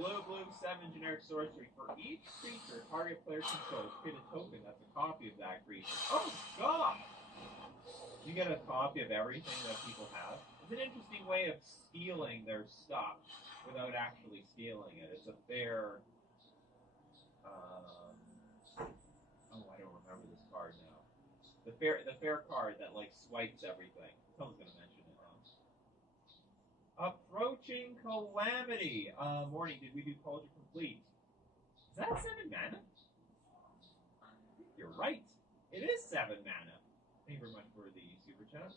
Blue, 7 generic sorcery. For each creature target player controls, create a token that's a copy of that creature. Oh, God! You get a copy of everything that people have. It's an interesting way of stealing their stuff without actually stealing it. It's a fair... I don't remember this card now. The fair card that, like, swipes everything. Someone's going to mention it now. Approaching Calamity. Morning, did we do Culture Complete? Is that 7 mana? I think you're right. It is 7 mana. Thank you very much for the super chat.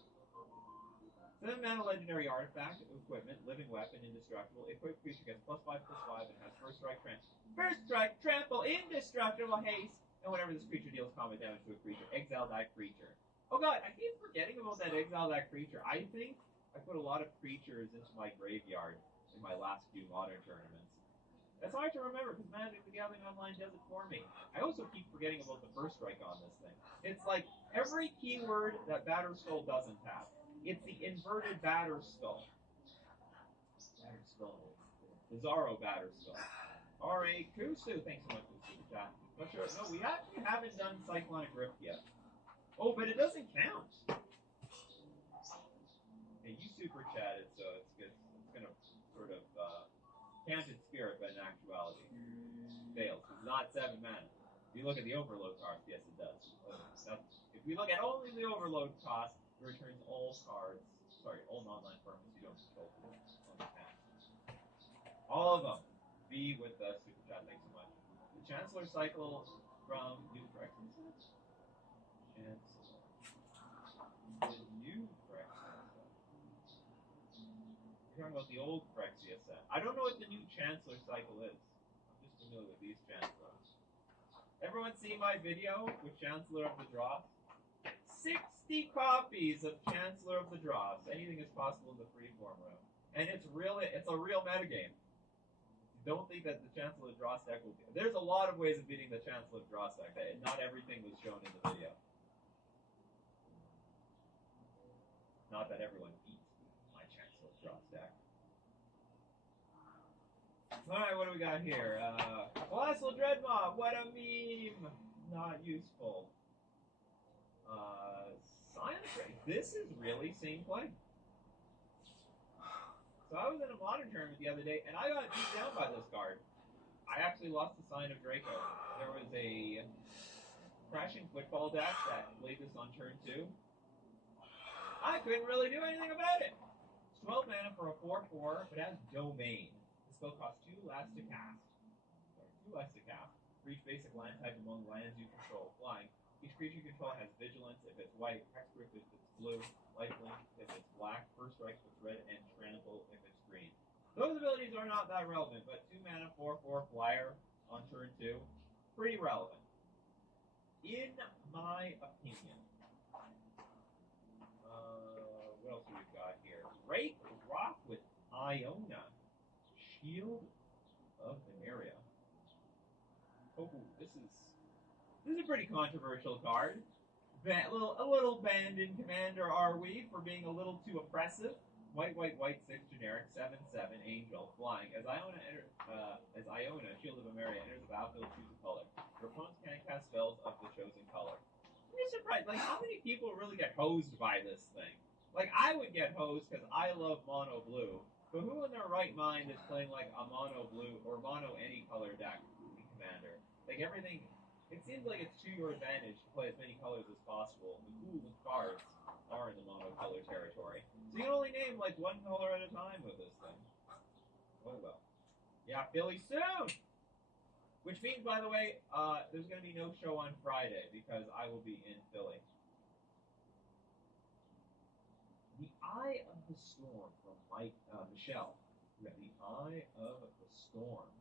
7 mana legendary artifact, equipment, living weapon, indestructible. Equipped creature gets +5/+5 and has first strike, trample, indestructible, haste, and whenever this creature deals combat damage to a creature, exile that creature. Oh god, I keep forgetting about that exile that creature. I think I put a lot of creatures into my graveyard in my last few modern tournaments. That's hard to remember because Magic the Gathering Online does it for me. I also keep forgetting about the first strike on this thing. It's like every keyword that Batterskull doesn't have. It's the inverted Batterskull. Bizarro Batterskull. R.A. Kusu, thanks so much for the super chat. Not sure. No, we actually haven't done Cyclonic Rift yet. Oh, but it doesn't count. Hey, you super chatted, so it's good. It's gonna sort of count in spirit, but in actuality fails. It's not 7 mana. If you look at the overload cost, yes, it does. If we look at only the overload cost, it returns all cards. Sorry, all non-land permanents you don't control on the path. All of them. Be with the super chat. Thanks so much. The Chancellor cycle from New Phyrexia set. Chancellor. The new Phyrexia set. You're talking about the old Phyrexia set. I don't know what the new Chancellor cycle is. I'm just familiar with these Chancellors. Everyone see my video with Chancellor of the Dross? 60 copies of Chancellor of the Dross. Anything is possible in the freeform room. And it's a real metagame. Don't think that the Chancellor of Dross deck will be... There's a lot of ways of beating the Chancellor of Dross deck. Not everything was shown in the video. Not that everyone beat my Chancellor of Dross deck. Alright, what do we got here? Colossal Dreadmaw, what a meme! Not useful. This is really same play. So I was in a modern tournament the other day, and I got beat down by this card. I actually lost the Sign of Draco. There was a Crashing Football deck that played this on turn 2. I couldn't really do anything about it. It's 12 mana for a 4/4, but it has Domain. The spell costs 2 less to cast. Sorry, 2 less to cast. For each basic land type among lands you control. Flying. Each creature you control has Vigilance if it's white, Hexproof if it's blue, Lifelink if it's black, First Strike if it's red, and Trample if it's green. Those abilities are not that relevant, but 2 mana, 4/4 flyer on turn 2, pretty relevant. In my opinion. What else do we got here? Rake Rock with Iona. Shield of Nymeria. Oh, this is a pretty controversial card. A little banned in Commander are we for being a little too oppressive. White, 6 generic, 7/7 angel flying. As Iona Shield of Nymeria enters the battlefield, choose a color. Your opponents can't cast spells of the chosen color. I'm just surprised. Like, how many people really get hosed by this thing? Like, I would get hosed because I love mono blue. But who in their right mind is playing like a mono blue or mono any color deck in Commander? Like, everything. It seems like it's to your advantage to play as many colors as possible. The coolest cards are in the monocolor territory. So you can only name like 1 color at a time with this thing. What about? Yeah, Philly soon! Which means, by the way, there's going to be no show on Friday because I will be in Philly. The Eye of the Storm from Michelle. We got the Eye of the Storm.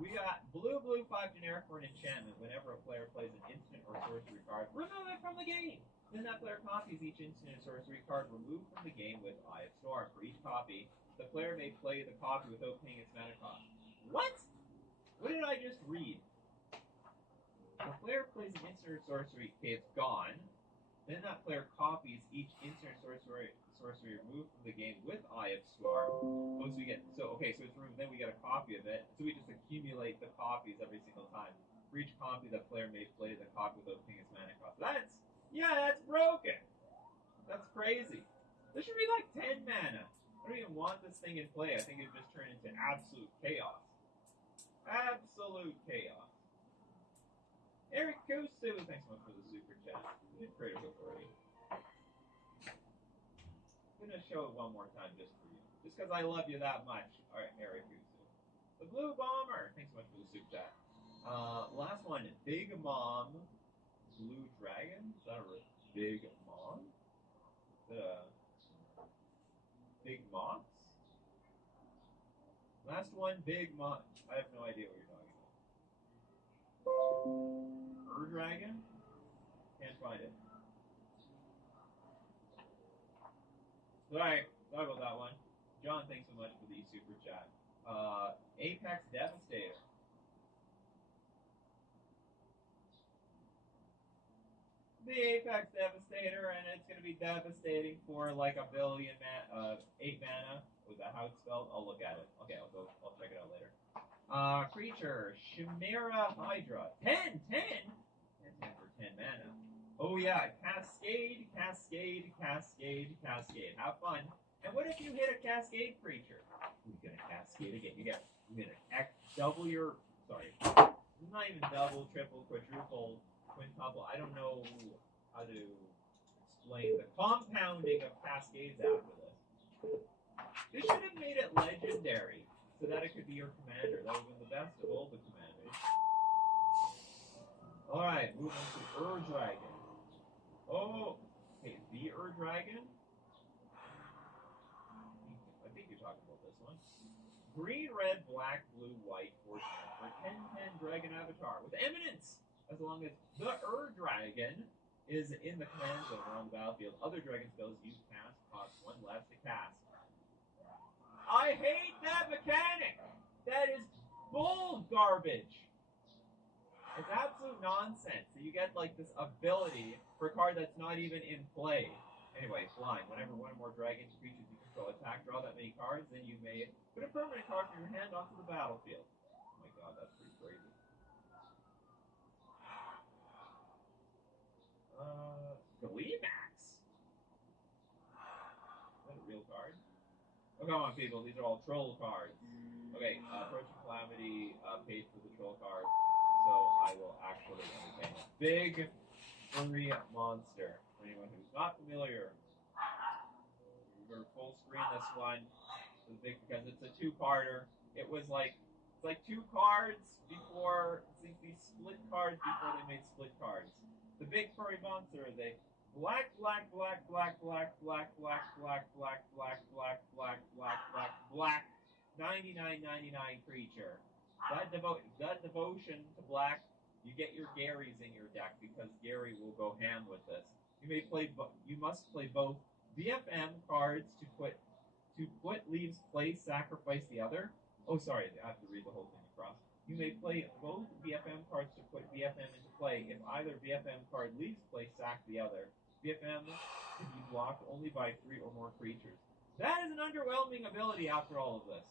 We got blue, 5 generic for an enchantment. Whenever a player plays an instant or sorcery card, remove it from the game. Then that player copies each instant or sorcery card removed from the game with Eye of Storm. For each copy, the player may play the copy without paying its mana cost. What? What did I just read? The player plays an instant or sorcery, okay, it's gone. Then that player copies each instant or sorcery removed from the game with Eye of Storm. Oh, so we get so it's removed. Then we get a copy of it. So we just accumulate the copies every single time. For each copy, the player may play the copy without paying its mana cost. That's broken. That's crazy. There should be like 10 mana. I don't even want this thing in play. I think it would just turn into absolute chaos. Absolute chaos. Eric Kusu, thanks so much for the super chat. You did critical already. I'm gonna show it one more time just for you. Just because I love you that much. Alright, Eric Kusu. The Blue Bomber, thanks so much for the super chat. Last one, Big Mom, Blue Dragon. Is that a Big Mom? Is that a Big Moths? Last one, Big Mom. I have no idea what you're talking about. Dragon? Can't find it. Alright, sorry about that one. John, thanks so much for the super chat. Apex Devastator. The Apex Devastator, and it's going to be devastating for like 8 mana with a house spell. I'll look at it. Okay, I'll check it out later. Creature, Chimera Hydra. 10 for 10 mana. Oh yeah, Cascade. Have fun. And what if you hit a Cascade creature? You're gonna Cascade again. You're gonna double your. Sorry, it's not even double, triple, quadruple, quintuple. I don't know how to explain the compounding of Cascades after this. They should have made it legendary so that it could be your commander. That would have been the best of all the commanders. Alright, moving on to Dragon. Oh, okay, the Dragon? I think you're talking about this one. Green, red, black, blue, white, 4 for 10/10 Dragon Avatar with Eminence! As long as the Dragon is in the command zone or on the battlefield, other dragon spells you cast cost 1 less to cast. I hate that mechanic! That is bull garbage! It's absolute nonsense. So you get like this ability for a card that's not even in play. Anyway, flying. Whenever one or more dragon creatures you control attack, draw that many cards, then you may put a permanent card from your hand onto the battlefield. Oh my god, that's pretty crazy. Gleemax? Is that a real card? Oh, come on, people. These are all troll cards. Okay, Approaching Calamity paid for the troll card, so I will actually entertain it. Big furry monster. For anyone who's not familiar, we're going to full screen this one because it's a two-parter. It was like it's like 2 cards before these split cards before they made split cards. The big furry monster is a black 99.99 creature. That devotion to black, you get your Garys in your deck because Gary will go ham with this. You must play both VFM cards to put leaves place, sacrifice the other. Oh, sorry, I have to read the whole thing across. You may play both VFM cards to put VFM into play. If either VFM card leaves play, sack the other. VFM can be blocked only by 3 or more creatures. That is an underwhelming ability after all of this.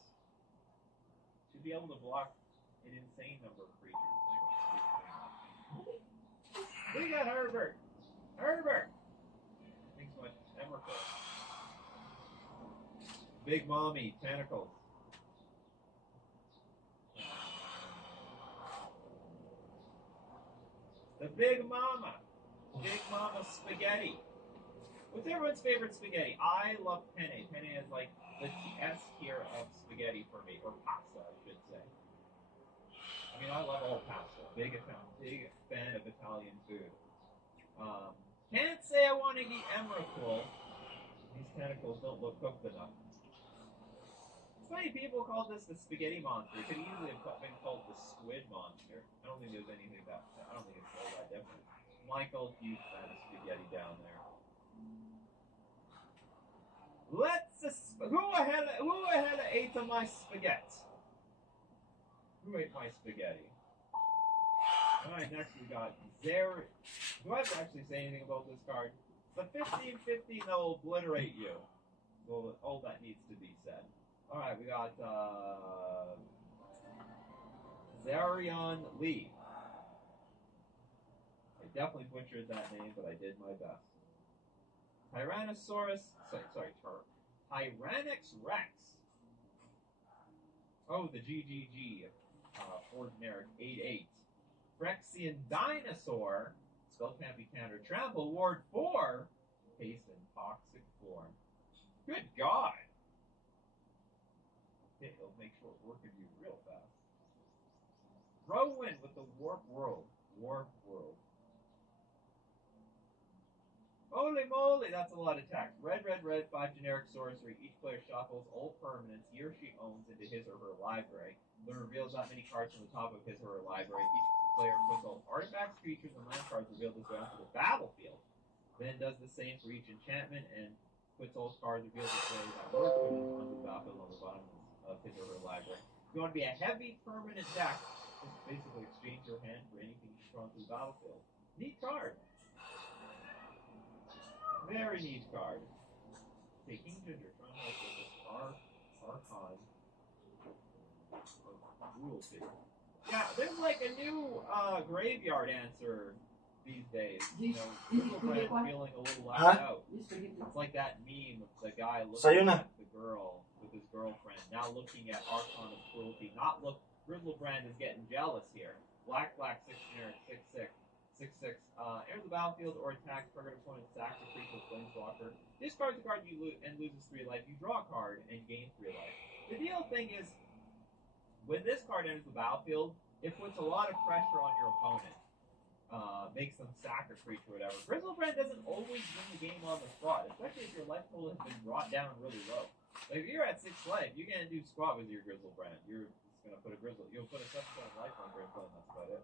To be able to block an insane number of creatures. Anyway, we got Herbert! Thanks so much. Emrakul. Big Mommy, Tentacles. The Big Mama Spaghetti. What's everyone's favorite spaghetti? I love penne. Penne is like the S tier of spaghetti for me, or pasta, I should say. I mean, I love all pasta. Big fan of Italian food. Can't say I want to eat Emrakul. These tentacles don't look cooked enough. It's funny, people call this the spaghetti monster. It could easily have been called the squid monster. I don't think there's anything that. I don't think it's all that different. Michael, huge fan of spaghetti down there. Who ahead ate my spaghetti? Who ate my spaghetti? Alright, next we got Zeri. Do I have to actually say anything about this card? The 15/15 that will obliterate you. Well, all that needs to be said. Alright, we got Zarion Lee. I definitely butchered that name, but I did my best. Tyrannosaurus, Tyrannix Rex. Oh, the GGG, 4 generic, 8-8. Phyrexian Dinosaur, spell can't be countered. Trample, Ward 4, Haste in Toxic Form. Good God! Okay, it'll make short work of you real fast. Rowan with the Warp World. Warp World. Holy moly, that's a lot of text. Red, 5 generic sorcery. Each player shuffles all permanents he or she owns into his or her library. Then reveals that many cards from the top of his or her library. Each player puts all artifacts, creatures, and land cards revealed this way onto the battlefield. Then does the same for each enchantment and puts all cards revealed this way that were put onto the battlefield on the bottom of his or her library. If you want to be a heavy permanent deck, just basically exchange your hand for anything you throw onto the battlefield. Neat card. Very neat card. Taking Ginger, trying to help with this Archon rules here. Yeah, there's like a new graveyard answer these days. You know, Grizzlebrand feeling a little left out. It's like that meme of the guy looking at the girl with his girlfriend, now looking at Archon of Cruelty. Grizzlebrand is getting jealous here. Black, 6 generic, 6-6. 6-6. Enter the battlefield or attack target opponent, sacks a creature with Planeswalker. Discards a card and loses 3 life. You draw a card and gain 3 life. The deal thing is, when this card enters the battlefield, it puts a lot of pressure on your opponent. Makes them sack a creature or whatever. Grizzlebrand doesn't always win the game on the spot, especially if your life total has been brought down really low. Like if you're at 6 life, you're gonna do squat with your Grizzlebrand. You're just gonna put you'll put a 7 life on Grizzlebrand, that's about it.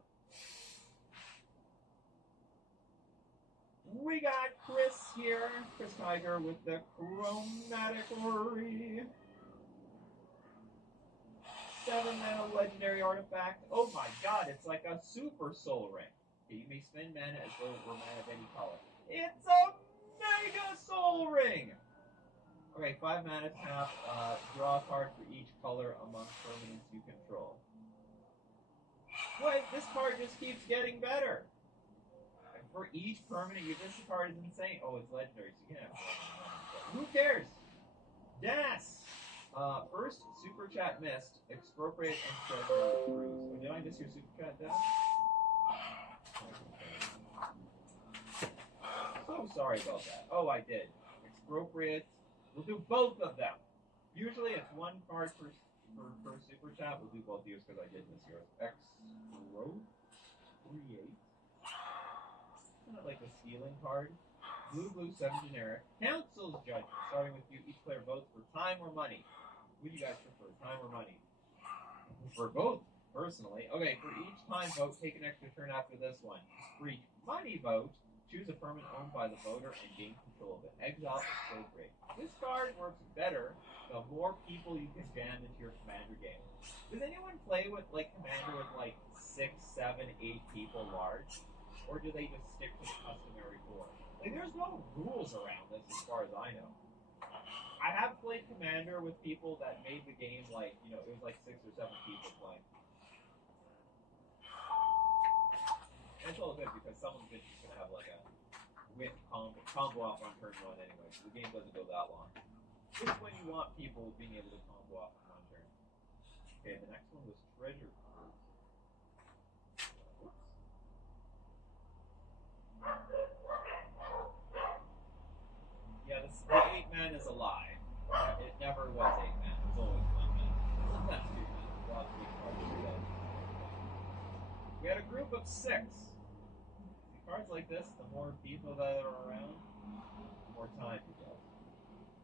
We got Chris here, Chris Tiger with the Chromatic Worry. 7-mana legendary artifact. Oh my god, it's like a super soul ring. Okay, you may spend mana as though it were mana of any color. It's a mega soul ring! Okay, 5 mana tap, draw a card for each color among permanents you control. Wait, this card just keeps getting better. For each permanent, this card is insane. Oh, it's legendary, so you can have who cares? Das! First, Super Chat missed. Expropriate and Treasure the Cruise. Oh, did I miss your Super Chat, Das? So sorry about that. Oh, I did. Expropriate. We'll do both of them. Usually it's 1 card per Super Chat. We'll do both of yours because I did miss yours. Expropriate. Not like a stealing card. Blue, 7 generic. Council's Judgment. Starting with you, each player votes for time or money. What do you guys prefer, time or money? For both, personally. Okay, for each time vote, take an extra turn after this one. For each money vote, choose a permanent owned by the voter and gain control of it. Exile Expropriate. This card works better the more people you can jam into your Commander game. Does anyone play with like Commander with like 6, 7, 8 people large? Or do they just stick to the customary 4? Like, there's no rules around this as far as I know. I have played Commander with people that made the game like, you know, it was like 6 or 7 people playing. And it's all good because someone's just going to have like a whip combo off on turn 1 anyway, so the game doesn't go that long. Just when you want people being able to combo off on 1 turn. Okay, the next one was Treasure Cruise. Yeah, the 8 man is a lie. It never was 8 man. It was always 1 man. Sometimes 2 man. Draw 3 cards. We had a group of 6. Cards like this, the more people that are around, the more time you go.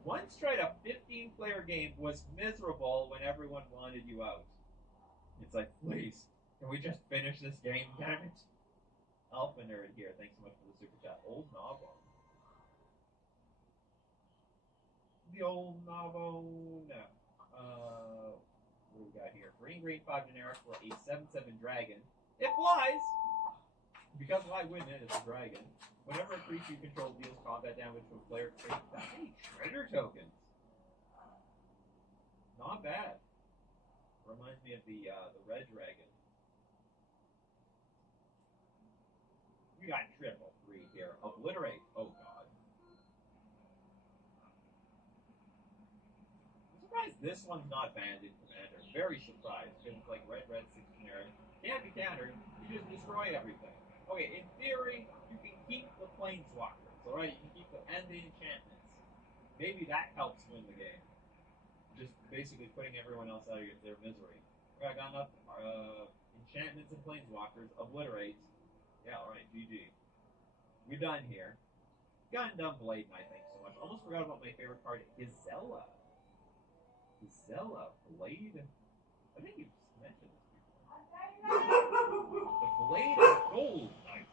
Once tried a 15-player game, was miserable when everyone wanted you out. It's like, please, can we just finish this game, damn it? Alpha Nerd here, thanks so much for the super chat. Old Novo. The old Novo, no. What do we got here? Green, 5 generic for a 7/7 dragon. It flies! Because why wouldn't it? It's a dragon. Whenever a creature you control deals combat damage to a player, create that many treasure tokens. bad. Reminds me of the Red Dragon. We got triple 3 here. Obliterate. Oh god. I'm surprised this one's not banned in Commander. Very surprised. Because it's like red, 6 generic. Can't be countered. You just destroy everything. Okay, in theory, you can keep the planeswalkers, alright? You can keep them and the enchantments. Maybe that helps win the game. Just basically putting everyone else out of their misery. Okay, I got enough enchantments and planeswalkers. Obliterate. Yeah, alright, GG. We're done here. Gotten done Blade Knight, thanks so much. Almost forgot about my favorite card, Gazella. Gazella, Blade. I think you've mentioned this before. The Blade of Gold Knight.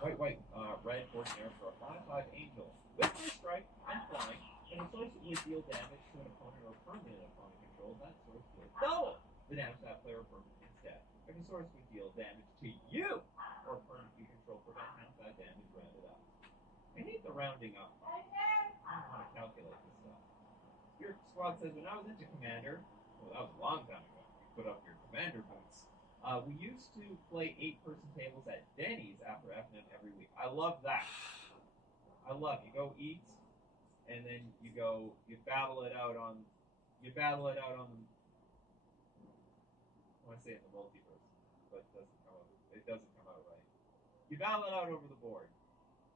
White, red, ordinary for a 5/5 angel. With first strike and flying, and a source would deal damage to an opponent or permanent opponent controls. That source deals double the damage to that player or permanent instead. If a source would deal damage to you or permanent you control, prevent half that damage rounded up. I hate the rounding up. I don't want to calculate this stuff. Your squad says, when I was into Commander, well, that was a long time ago. You put up your Commander boots. We used to play 8-person tables at Denny's after FNM every week. I love that. I love you go eat, and then you battle it out on. I want to say it in the multiverse, but it doesn't come out right. You battle it out over the board.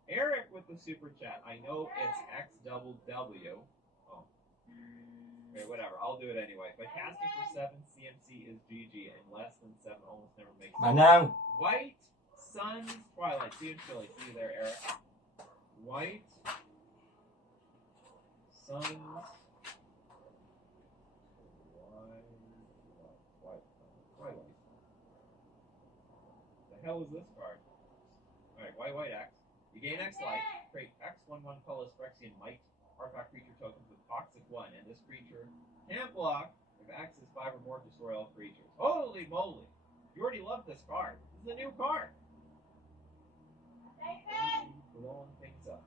Eric with the super chat. I know it's XWW. Oh. Okay, whatever. I'll do it anyway. But casting for 7 CMC is GG, and less than 7 almost never makes sense. I know. White Suns Twilight. See you in Philly. See you there, Eric. White Suns. Twilight. The hell is this card? Alright, white X. You gain X life, create X/1/1 colorless Phyrexian Might, artifact creature tokens with Toxic 1, and this creature can't block if X is 5 or more, destroy all creatures. Holy moly! You already love this card. This is a new card. Blowing things up.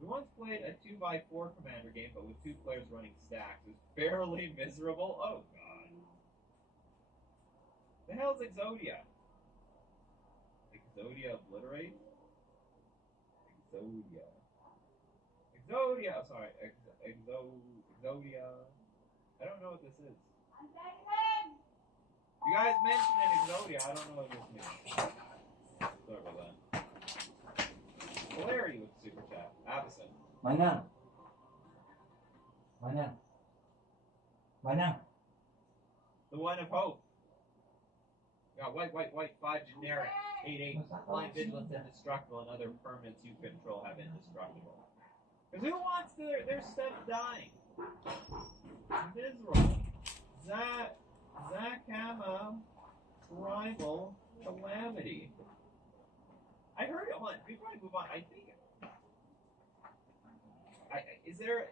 We once played a 2x4 Commander game, but with 2 players running stacks. It was fairly miserable. Oh god. The hell's Exodia? Exodia Obliterate? Exodia. Exodia! Oh, sorry. Exodia. I don't know what this is. You guys mentioned an Exodia. I don't know what this means. Sorry about that. Polarity with super chat. Avison. Mana? The one of hope. Got white, 5 generic, 8/8. Blind Vigilance, indestructible, and other permanents you control have indestructible. Because who wants their stuff dying? Miserable. Zakama Tribal Calamity. I heard it on. Before I move on, I think. Is there.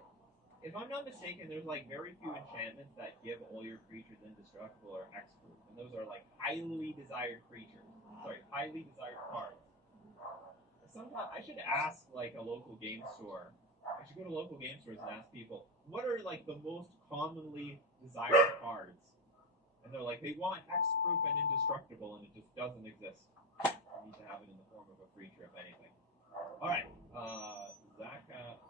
If I'm not mistaken, there's like very few enchantments that give all your creatures indestructible or hexproof, and those are like highly desired creatures. Sorry, highly desired cards. Sometimes I should ask like a local game store. I should go to local game stores and ask people what are like the most commonly desired cards, and they're like they want hexproof and indestructible, and it just doesn't exist. You need to have it in the form of a creature, if anything. All right, Zakama,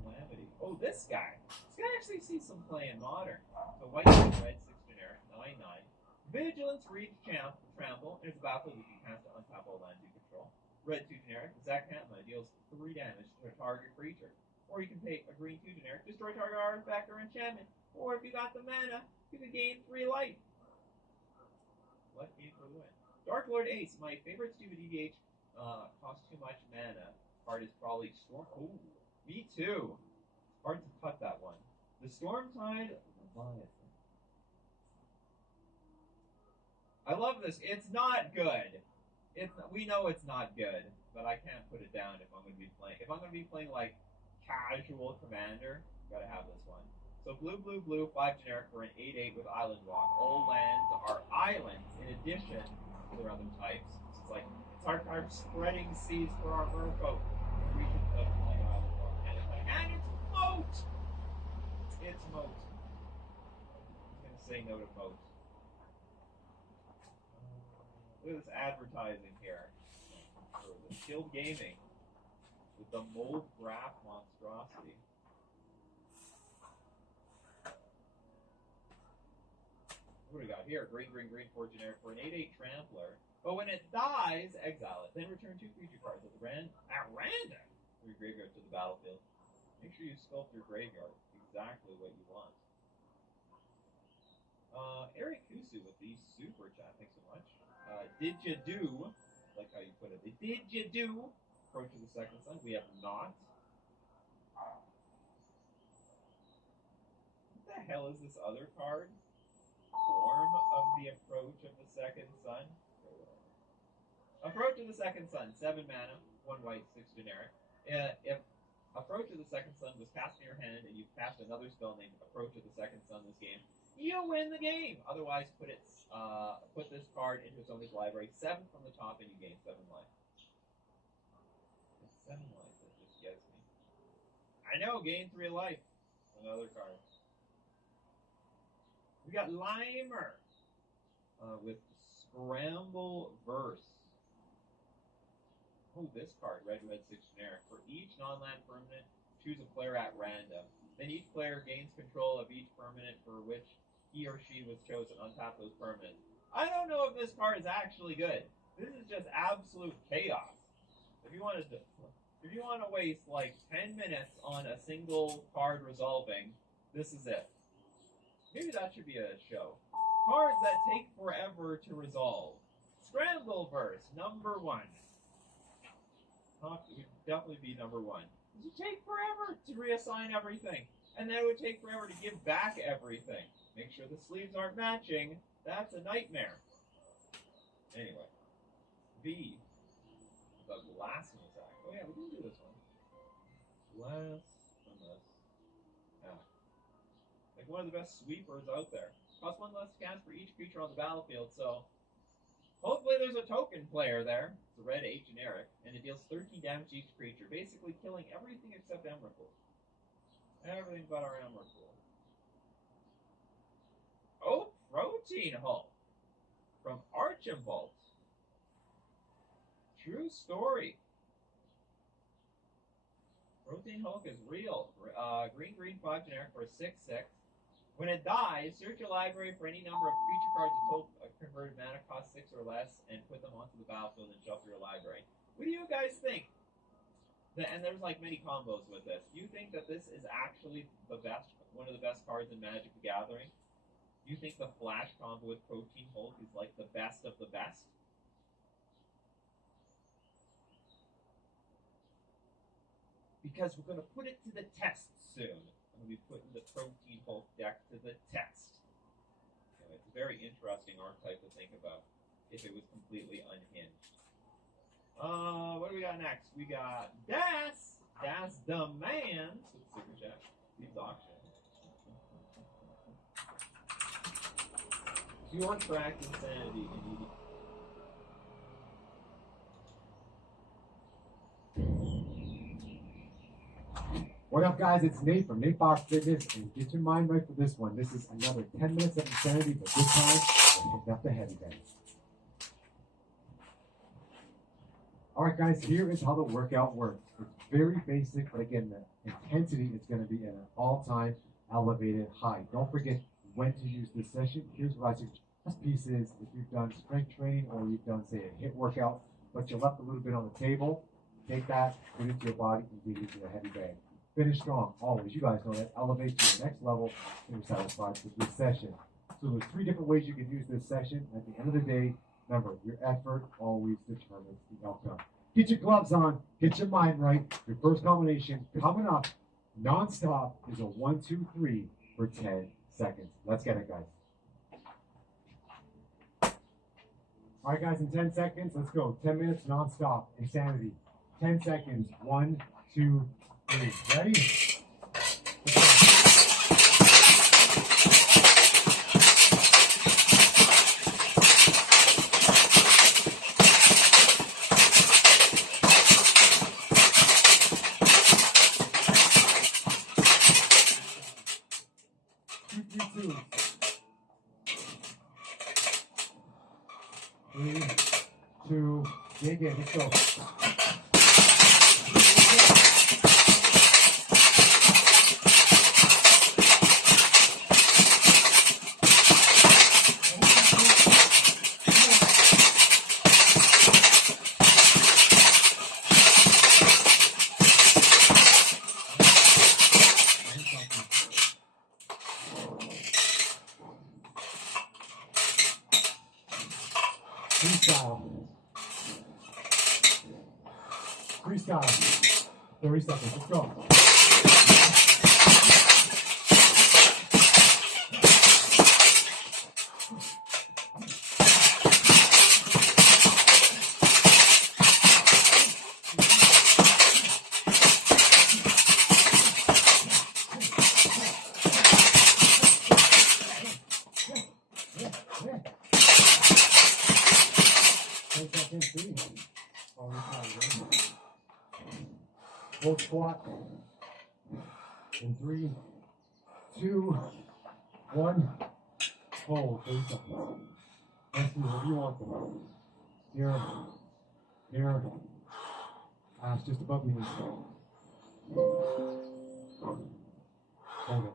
Calamity. Oh, this guy. This guy actually sees some play in Modern. So white, red, 6 generic, 9/9. Vigilance, reach, trample, and it's a battle you can cast to untap all lands you control. Red 2 generic, Zakama deals 3 damage to a target creature. Or you can pay a green 2 generic, destroy target artifact or enchantment. Or if you got the mana, you can gain 3 life. What game for the win? Dark Lord Ace, my favorite stupid EDH costs too much mana. Card is probably Storm. Oh, me too. Hard to cut that one. The Stormtide Leviathan. I love this. It's not good. We know it's not good, but I can't put it down if I'm going to be playing. If I'm going to be playing like casual Commander, gotta have this one. So blue, 5 generic for an 8/8 with Island Walk. All lands are islands in addition to their other types. So it's like it's our spreading seas for our Merfolk. And it's say no to most. Look at this advertising here for the Skilled Gaming with the mold graph monstrosity. What do we got here? Green, 4 generic for an 8/8 trampler. But when it dies, exile it. Then return 2 creature cards at random from your graveyard to the battlefield. Make sure you sculpt your graveyard. Exactly what you want. Eric Kusu with the super chat. Thanks so much. Did you do, like how you put it, did you do Approach of the Second Sun? We have not. What the hell is this other card? Form of the Approach of the Second Sun. Approach of the Second Sun, 7 mana, 1 white, 6 generic. If Approach of the Second Sun was cast in your hand and you cast another spell named Approach of the Second Sun this game, you win the game. Otherwise, put this card into its owner's library, 7 from the top, and you gain 7 life. It's 7 life that just gets me. I know, gain 3 life. Another card. We got Limer with Scramble Verse. Oh, this card, red, 6 generic. For each non-land permanent, choose a player at random. Then each player gains control of each permanent for which he or she was chosen. Untap those permanents. I don't know if this card is actually good. This is just absolute chaos. If you want to waste like 10 minutes on a single card resolving, this is it. Maybe that should be a show. Cards that take forever to resolve. Scrambleverse, number 1. It would definitely be number 1. It would take forever to reassign everything. And then it would take forever to give back everything. Make sure the sleeves aren't matching. That's a nightmare. Anyway. V. The Blasphemous Act. Oh yeah, we can do this one. Blasphemous Act. Like one of the best sweepers out there. Costs 1 less to cast for each creature on the battlefield, so hopefully there's a token player there. It's a red 8 generic, and it deals 13 damage to each creature, basically killing everything except Emrakul. Everything but our Emrakul. Oh, Protein Hulk from Archibald. True story. Protein Hulk is real. Green, 5 generic for a 6/6. When it dies, search your library for any number of creature cards with total converted mana cost 6 or less, and put them onto the battlefield and shuffle your library. What do you guys think? And there's like many combos with this. Do you think that this is actually the best, one of the best cards in Magic the Gathering? Do you think the Flash combo with Protein Hulk is like the best of the best? Because we're going to put it to the test soon. I'm going to be putting the Protein Hulk deck to the test. It's a very interesting archetype to think about if it was completely unhinged. What do we got next? We got Das. Das Demands with Super Chat. Leaves auction. Pure Track Insanity. What up, guys? It's Nate from Nate Box Fitness, and get your mind right for this one. This is another 10 minutes of insanity, but this time we're hitting up the heavy bag. All right, guys, here is how the workout works. It's very basic, but again, the intensity is going to be at an all-time elevated high. Don't forget when to use this session. Here's what I suggest. Last piece is if you've done strength training or you've done, say, a HIIT workout, but you left a little bit on the table, take that, put it into your body, and dig into the heavy bag. Finish strong, always. You guys know that. Elevate to the next level, and you're satisfied with this session. So there's 3 different ways you can use this session. At the end of the day, remember, your effort always determines the outcome. Get your gloves on, get your mind right. Your first combination coming up, non-stop, is a 1, 2, 3 for 10 seconds. Let's get it, guys. All right, guys, in 10 seconds, let's go. 10 minutes non-stop, insanity. 10 seconds, 1, 2, 3. Ready? 2, 3, 2. Dig in. Let's go. Freestyle. Freestyle. 30 seconds. Let's go. 10 seconds. 3. Full squat. In 3, 2, 1. Hold. 30 seconds. Let's do whatever you want them. Here. Ass just above knees. Hold it.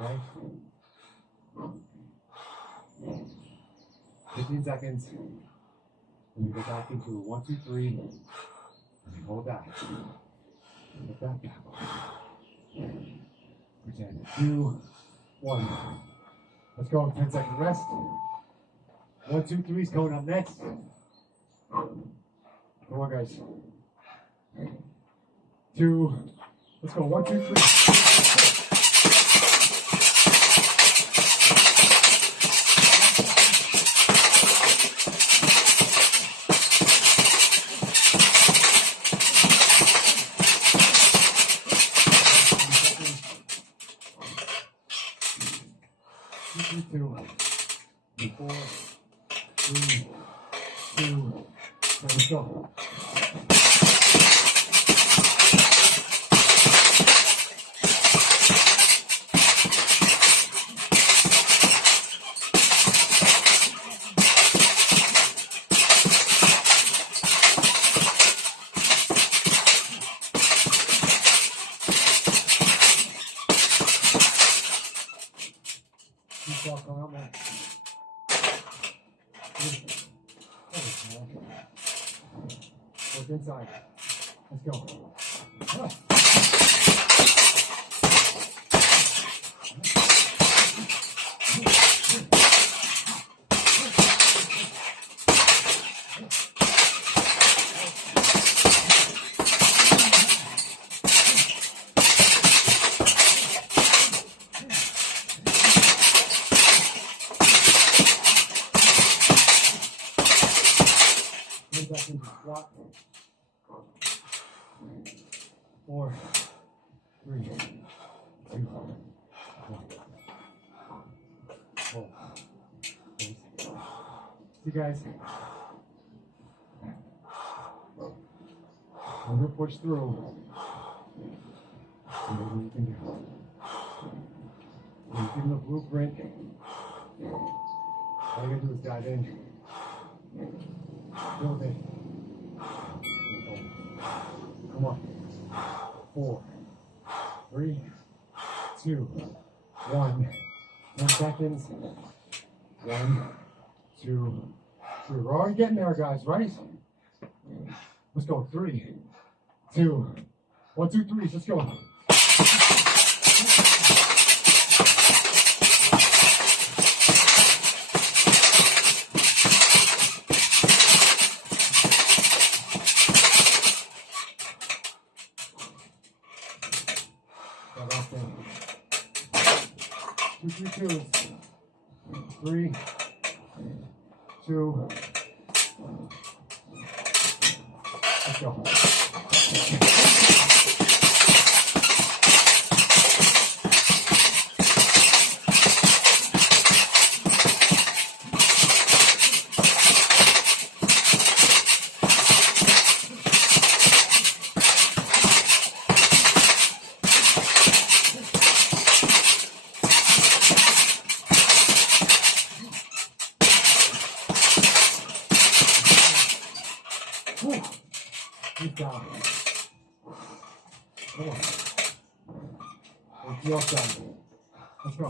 Okay. 15 seconds. And we go back into 1, 2, 3. And we hold that. Put that back. Pretend. 2, 1. Let's go. 10 second rest. 1, 2, 3 is coming up next. Come on, guys. 2. Let's go. 1, 2, 3. Two, 4, 3, 2, let's go. Come on, man. Work inside. Let's go. Back into squat. 4, 3, 2, 1. Hold. See, guys. I'm gonna push through. See what you can do. Give them the blueprint. All you gotta do is dive in. Build it. Come on. 4, 3, 2, 1. 10 seconds. 1, 2, 3. We're already getting there, guys, right? Let's go. 3, 2, 1, 2, 3. Let's go. Two, 3, 2. Let's go. Come on. Let's do outside. Let's go.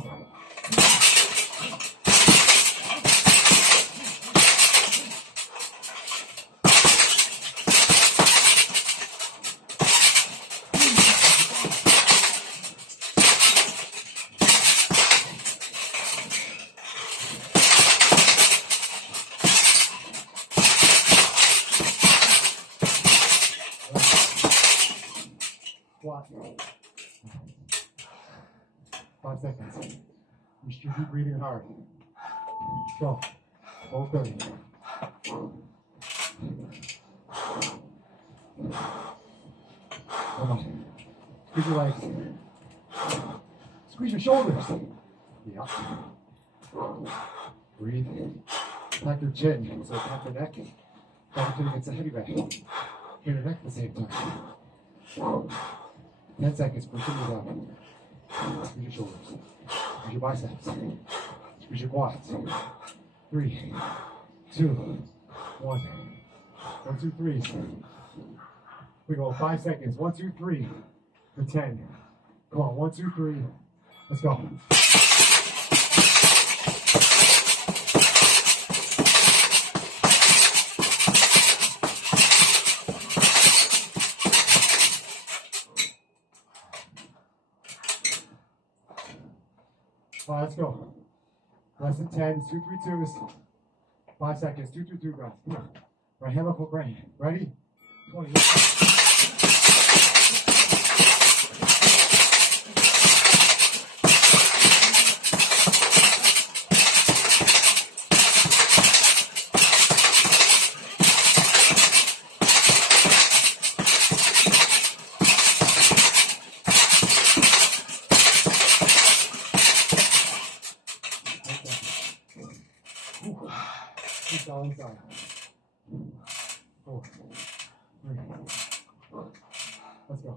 Squat. 5 seconds. You should be breathing hard. Go. Hold 30. Come on. Squeeze your legs. Squeeze your shoulders. Yeah. Breathe. Pack your chin. So pack your neck. Back until you get the heavy bag. Hit your neck at the same time. 10 seconds. Continue down. Squeeze your shoulders. Squeeze your biceps. Squeeze your quads. 3, 2, 1. 1, 2, 3. We go 5 seconds. 1, 2, 3 for 10. Come on. 1, 2, 3. Let's go. All right, let's go. Less than 10, 2, 3, 2s. 5 seconds, 2, 2, 2, guys. Come on. Right hand up, hook right. Ready? 20. Keep going inside. 4, 3. Let's go.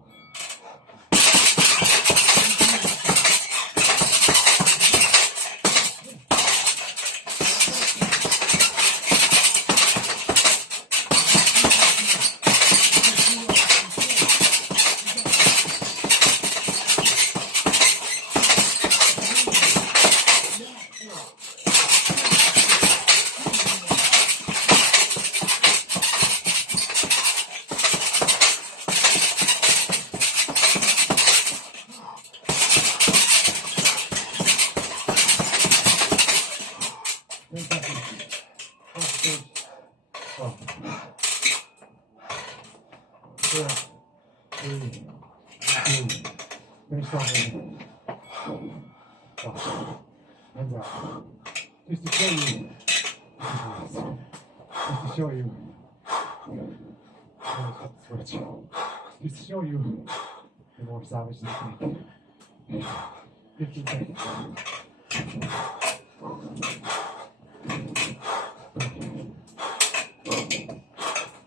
Finish strong. Hands out. Just to show you. Just to show you. Switch. Just to show you the more savage technique. 15 seconds.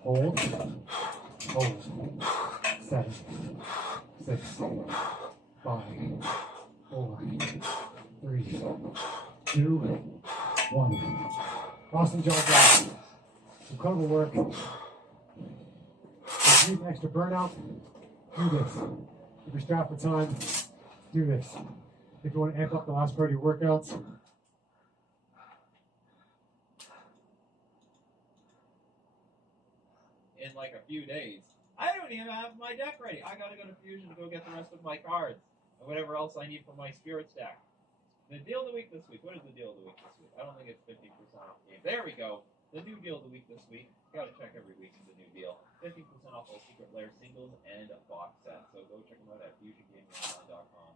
Hold. Hold. 7, 6, 5, 4, 3, 2, 1. Awesome job, guys. Incredible work. If you need an extra burnout, do this. If you're strapped for time, do this. If you want to amp up the last part of your workouts, in like a few days, I don't even have my deck ready. I gotta go to Fusion to go get the rest of my cards and whatever else I need for my spirit stack. The deal of the week this week. What is the deal of the week this week? I don't think it's 50% off game. There we go. The new deal of the week this week. Gotta check every week is the new deal. 50% off all Secret Lair singles and box sets. So go check them out at FusionGamingOnline.com.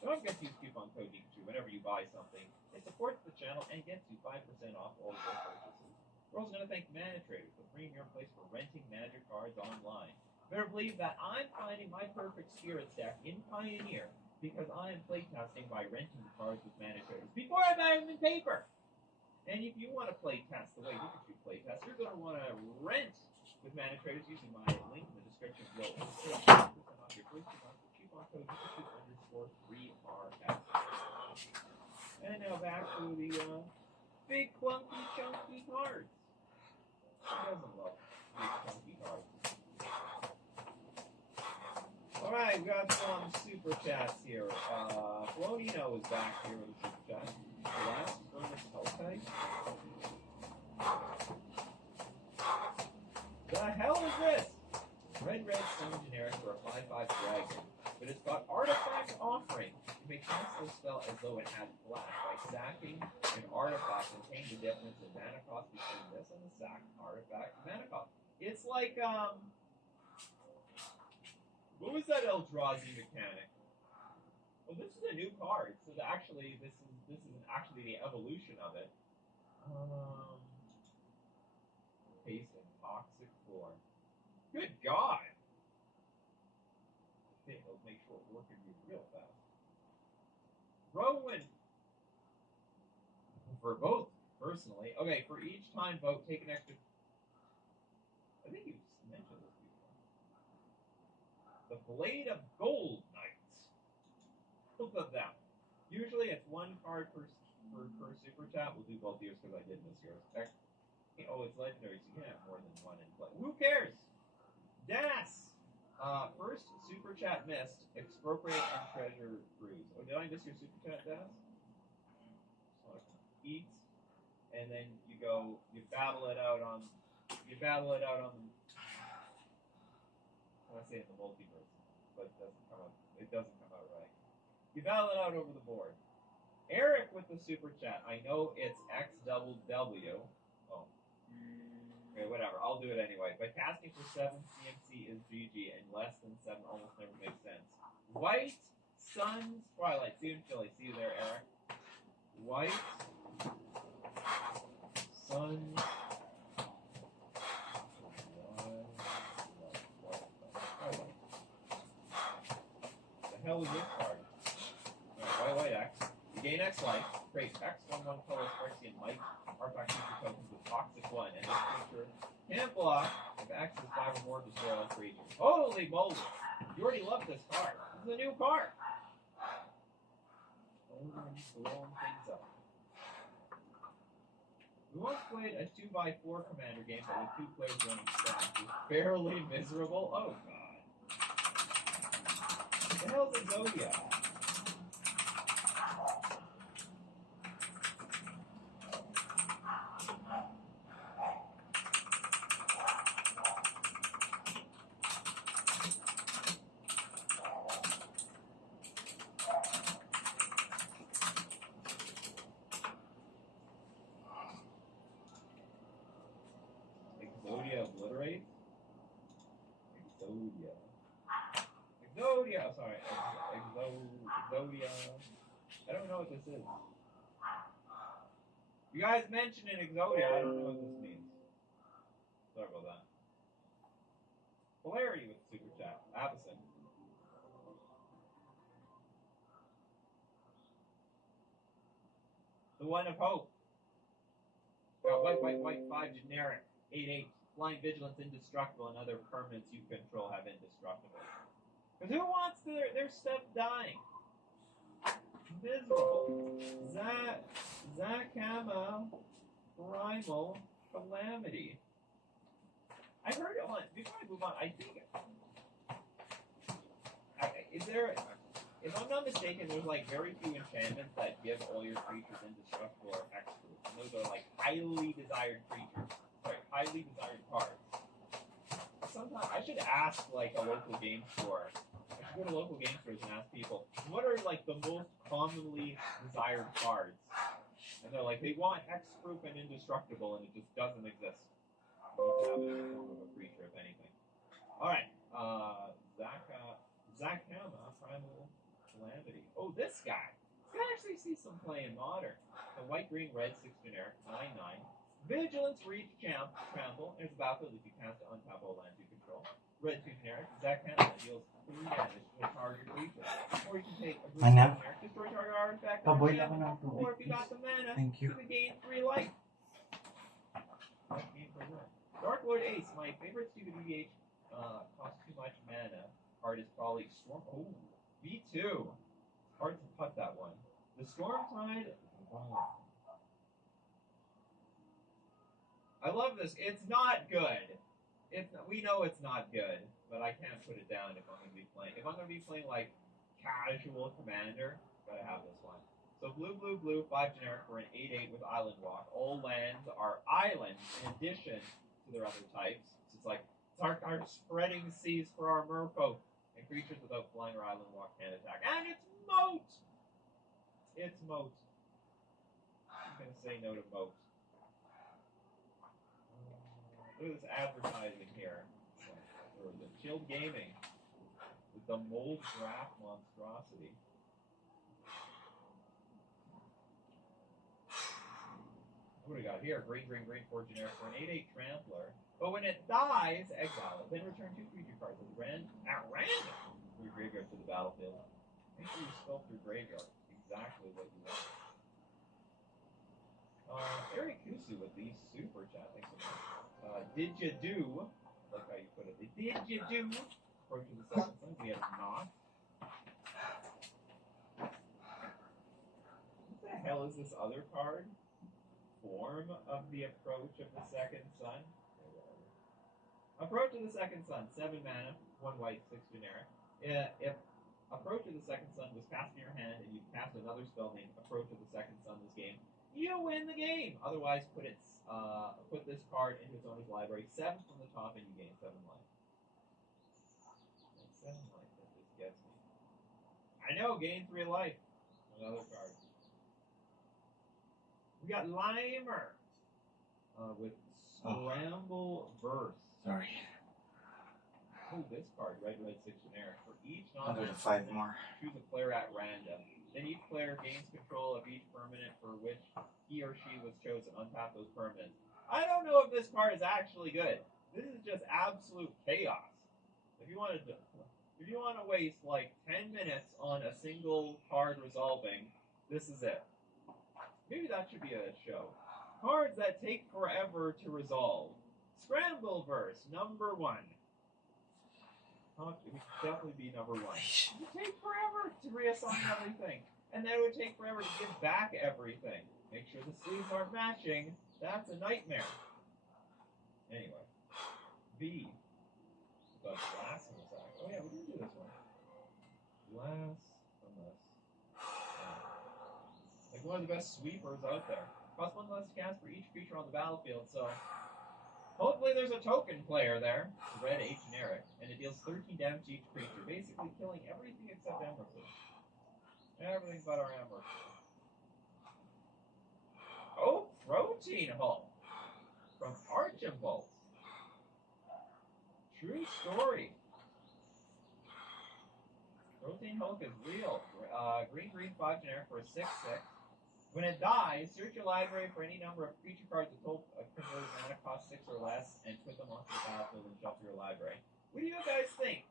Don't forget to use coupon code DEAK2 whenever you buy something. It supports the channel and gets you 5% off all your purchases. We're also going to thank Mana Traders for bringing your place for renting Magic cards online. Better believe that I'm finding my perfect spirit stack in Pioneer because I am playtesting by renting the cards with Mana Traders before I buy them in paper. And if you want to playtest the way you can playtest, you're going to want to rent with Mana Traders using my link in the description below. Save 10% off your first month with coupon code DEAK2_3RS. And now back to the big clunky chunky cards. Who doesn't love big chunky cards? right, we got some super chats here. Flonino is back here with a super chat. Last Ernest Helpay. The hell is this? Red stone generic for a 5/5 dragon, but it's got artifact offering. You may cast this spell as though it had flash by sacking an artifact and paying the difference in mana cost between this and the sack artifact mana cost. It's like what was that Eldrazi mechanic? Well, this is a new card, so actually this is actually the evolution of it. Paste in toxic form. Good God! Okay, let's make sure it's working real fast. Rowan! For both, personally. Okay, for each time vote, take an extra... I think you mentioned this before. The Blade of Gold Knights. Look at that. Usually it's one card per super chat. We'll do both years because I did this year. Oh, it's legendary, so you can have more than one in play. Who cares? Das! First super chat missed. Expropriate and treasure cruise. Oh, did I miss your super chat, Das? Eat, and then you battle it out on. I want to say in the multiverse, but it doesn't come out right. You battle it out over the board. Eric with the super chat. I know it's XWW. Oh. Okay, whatever. I'll do it anyway. But casting for 7 CMC is GG, and less than 7 almost never makes sense. White Suns Twilight. See you in Philly. See you there, Eric. White Suns. The hell is this card? White X. You gain X life. Create X/1/1 color Phyrexian Light. Artifact creature tokens with Toxic 1. And this creature can't block if X is 5 or more, destroy all creatures. Holy moly! You already love this card. This is a new card. Blowing things up. We once played a 2x4 commander game, but with 2 players running staff. It was fairly miserable. Oh god. What the hell's Exodia? Obliterate? Exodia, sorry. Exodia. I don't know what this is. You guys mentioned in Exodia, I don't know what this means. Sorry about that. Polarity with super chat. Avison. The one of hope. Got white, 5 generic. 8/8. Flying Vigilance, Indestructible, and other permanents you control have Indestructible. Because who wants their stuff dying? Miserable. Zakama Primal Calamity. I heard it on. Before I move on, I think. If I'm not mistaken, there's like very few enchantments that give all your creatures Indestructible or Hexproof. And those are like highly desired creatures. Sorry, highly desired cards. Sometimes I should ask like a local game store. I should go to local game stores and ask people what are like the most commonly desired cards. And they're like they want Hexproof and Indestructible, and it just doesn't exist. You need to have it in the form of a creature, if anything. All right, Zakama Primal Calamity. Oh, this guy. This guy actually sees some play in Modern. The white, green, red 6 generic 9/9. Vigilance, Reach, Trample, and it's battlefield if you cast it on top of lands you control. Red 2 generic, Zakama deals 3 damage to a target creature. Or you can take a blue generic, destroy target artifact, or if you got the mana, you can gain 3 life. Dark Lord Ace, my favorite stupid EDH, costs too much mana. Card is probably Storm. Oh, V2. Hard to cut that one. The Storm Tide. Wow. I love this. It's not good. We know it's not good, but I can't put it down around if I'm going to be playing. If I'm going to be playing like casual commander, gotta have this one. So blue, blue, blue, 5 generic for an 8/8 with island walk. All lands are islands in addition to their other types. So it's like our spreading seas for our merfolk. And creatures without flying or island walk can attack. And it's moat! It's moat. I'm going to say no to moat. Look at this advertising here. Or the Chilled Gaming with the mold draft monstrosity. What do we got here? Green, green, green, 4 generic for an 8/8 trampler. But when it dies, exile it. Then return 2 creature cards at random from your graveyard to the battlefield. Make sure you sculpt your graveyard. Exactly what you want. Eric Kusu with the super chat. Thanks so much. Did you do? I like how you put it. Did you do? Approaching the second sun. We have not. What the hell is this other card? Form of the approach of the second sun. Approach of the second sun, 7 mana, 1 white, 6 generic. If Approach of the second sun was cast in your hand and you cast another spell named Approach of the second sun this game, you win the game. Otherwise, put this card into its owner's library, 7 from the top, and you gain 7 life. And 7 life, that just gets me. I know, gain 3 life. Another card. We got Limer with Scramble Verse. Sorry. Oh, this card, red, red, 6 generic. For each I'll go to non-land 5 more. choose a player at random. Then each player gains control of each permanent for which he or she was chosen. Untap those permanents. I don't know if this card is actually good. This is just absolute chaos. If you want to waste like 10 minutes on a single card resolving, this is it. Maybe that should be a show. Cards that take forever to resolve. Scrambleverse, number 1. It would definitely be number 1. It would take forever to reassign everything. And then it would take forever to give back everything. Make sure the sleeves aren't matching. That's a nightmare. Anyway. V. The Blasphemous Act. Oh yeah, we didn't do this one. Blasphemous. Like one of the best sweepers out there. Cost 1 less to cast for each creature on the battlefield, so hopefully there's a token player there. Red 8 generic, and it deals 13 damage to each creature, basically killing everything except Emerson. Everything but our Emerson. Oh, Protein Hulk from Archibald. True story. Protein Hulk is real. Green, green, 5 generic for a 6/6. When it dies, search your library for any number of creature cards that convert mana cost 6 or less, and put them onto the battlefield and shuffle your library. What do you guys think?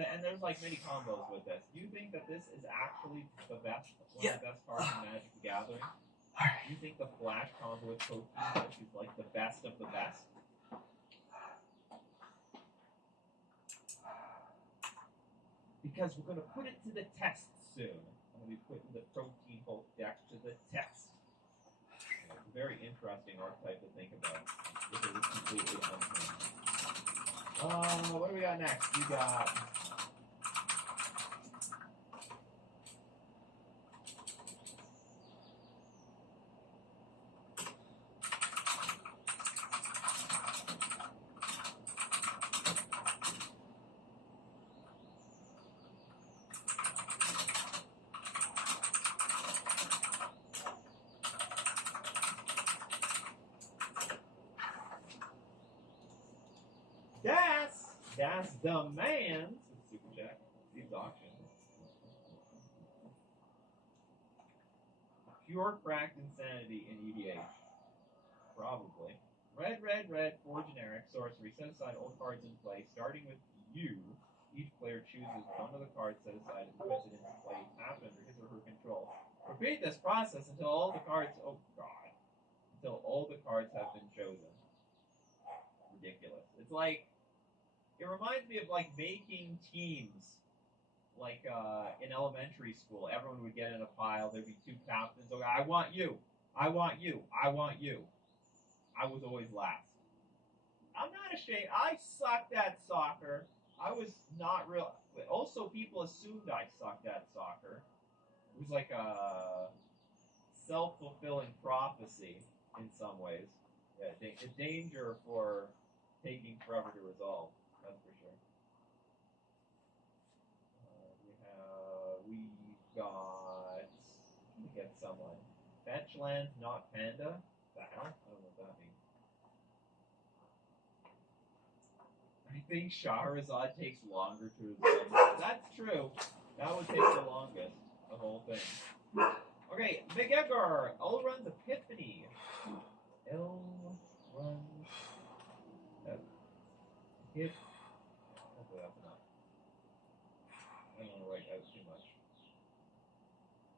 And there's like many combos with this. Do you think that this is actually the best, one of the best cards in Magic the Gathering? Do you think the Flash combo with Protein is like the best of the best? Because we're going to put it to the test soon. I'm going to be putting the Protein Hulk deck to the test. It's a very interesting archetype to think about. This is completely unhinged. What do we got next? We got... Das demands super chat. These auctions. Pure cracked insanity in EDH. Probably. Red, red, red, 4 generic, sorcery. Set aside all cards in play, starting with you. Each player chooses one of the cards set aside and puts it into play, tapped under his or her control. Repeat this process until all the cards, until all the cards have been chosen. Ridiculous. It's like, it reminds me of like making teams, like in elementary school. Everyone would get in a pile. There'd be 2 captains. Okay, I want you. I want you. I want you. I was always last. I'm not ashamed. I sucked at soccer. I was not real. Also, people assumed I sucked at soccer. It was like a self-fulfilling prophecy in some ways. Yeah, a danger for taking forever to resolve. That's for sure. We've got. Let me get someone. Fetchland, not panda. The hell? I don't know what that means. I think Shahrazad takes longer to resolve. That's true. That would take the longest. The whole thing. Okay, Big Edgar. L runs Epiphany. L runs. Hit. Hopefully that's enough. I don't want to write out too much.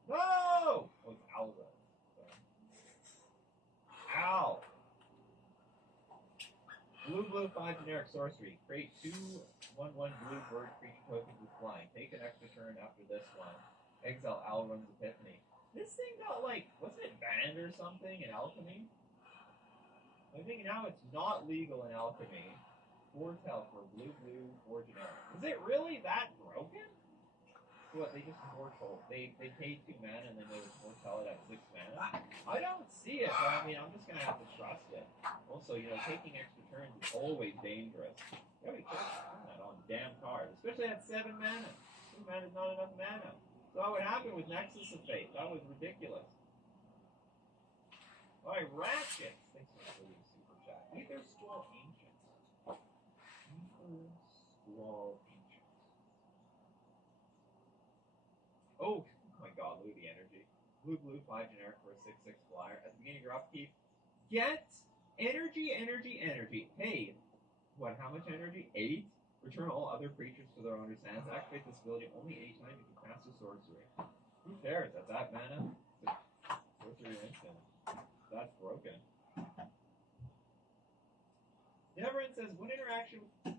No! Oh, it's Al runs. Ow! Blue 5 generic sorcery. Create 2/1/1 blue bird creature tokens with flying. Take an extra turn after this one. Exile Al runs Epiphany. This thing got like, wasn't it banned or something in alchemy? I think now it's not legal in alchemy. Foretell for blue 4 generic. Is it really that broken? What, they just foretell. They paid 2 mana and then they would foretell it at 6 mana? I don't see it, but I mean, I'm just gonna have to trust it. Also, taking extra turns is always dangerous. You gotta be careful on that on damn card, especially at 7 mana. 2 mana is not enough mana. So what happened with Nexus of Fate? That was ridiculous. Alright, Ratchet. Thanks for the super chat. Ether Squall Ancient. Ether Squall Ancient. Oh my god, look at the energy. Blue 5 generic for a 6/6 flyer. At the beginning of your upkeep, get energy. Hey, what, how much energy? 8? Return all other creatures to their owner's hands. Activate this ability only 8 times you can cast a sorcery. Who cares? That's that mana. Sorcery instant. That's broken. Neverend says, what interaction with...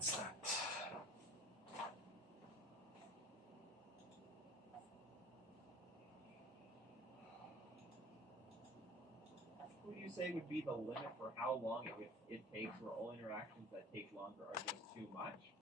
that's that. What do you say would be the limit for how long it takes, or all interactions that take longer are just too much?